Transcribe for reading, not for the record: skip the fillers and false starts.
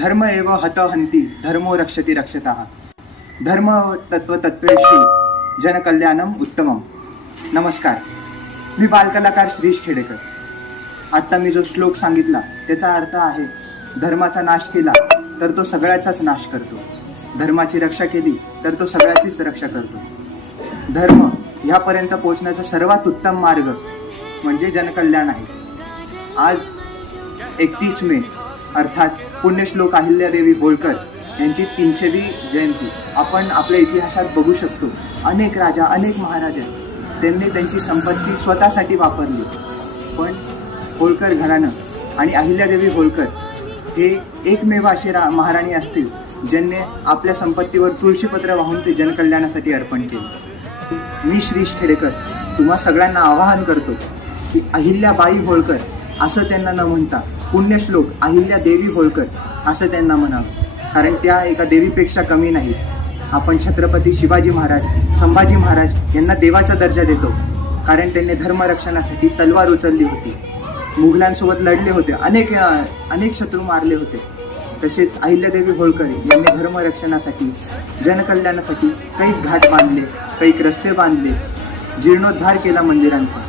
धर्म एव हतहन्ति धर्मो रक्षति रक्षतः धर्म तत्त्वेषु जनकल्याणम उत्तमम. नमस्कार, मी बालकलाकार श्रीश खेडेकर. आत्ता मी जो श्लोक सांगितला त्याचा अर्थ आहे, धर्माचा नाश केला तर तो सगळ्याचाच नाश करतो, धर्माची रक्षा केली तर तो सगळ्याचीच रक्षा करतो. धर्म ह्यापर्यंत पोहोचण्याचा सर्वात उत्तम मार्ग म्हणजे जनकल्याण आहे. आज 31 मे अर्थात पुण्यश्लोक अहिल्यादेवी होळकर यांची 300वी जयंती आपण आपल्या इतिहासात बघू शकतो. अनेक राजा, अनेक महाराजा त्यांनी त्यांची संपत्ती स्वतःसाठी वापरली, पण होळकर घराणं आणि अहिल्यादेवी होळकर हे एकमेव असे महाराणी असतील ज्यांनी आपल्या संपत्तीवर तुळशीपत्र वाहून ते जनकल्याणासाठी अर्पण केले. मी श्रीश खेडेकर तुम्हा सगळ्यांना आवाहन करतो की अहिल्याबाई होळकर असं त्यांना न म्हणता पुण्यश्लोक अहिल्यादेवी होळकर असं त्यांना म्हणावं, कारण त्या एका देवीपेक्षा कमी नाहीत. आपण छत्रपती शिवाजी महाराज, संभाजी महाराज यांना देवाचा दर्जा देतो, कारण त्यांनी धर्मरक्षणासाठी तलवार उचलली होती, मुघलांसोबत लढले होते, अनेक शत्रू मारले होते. तसेच अहिल्यादेवी होळकर यांनी धर्मरक्षणासाठी, जनकल्याणासाठी कैक घाट बांधले, कैक रस्ते बांधले, जीर्णोद्धार केला मंदिरांचा.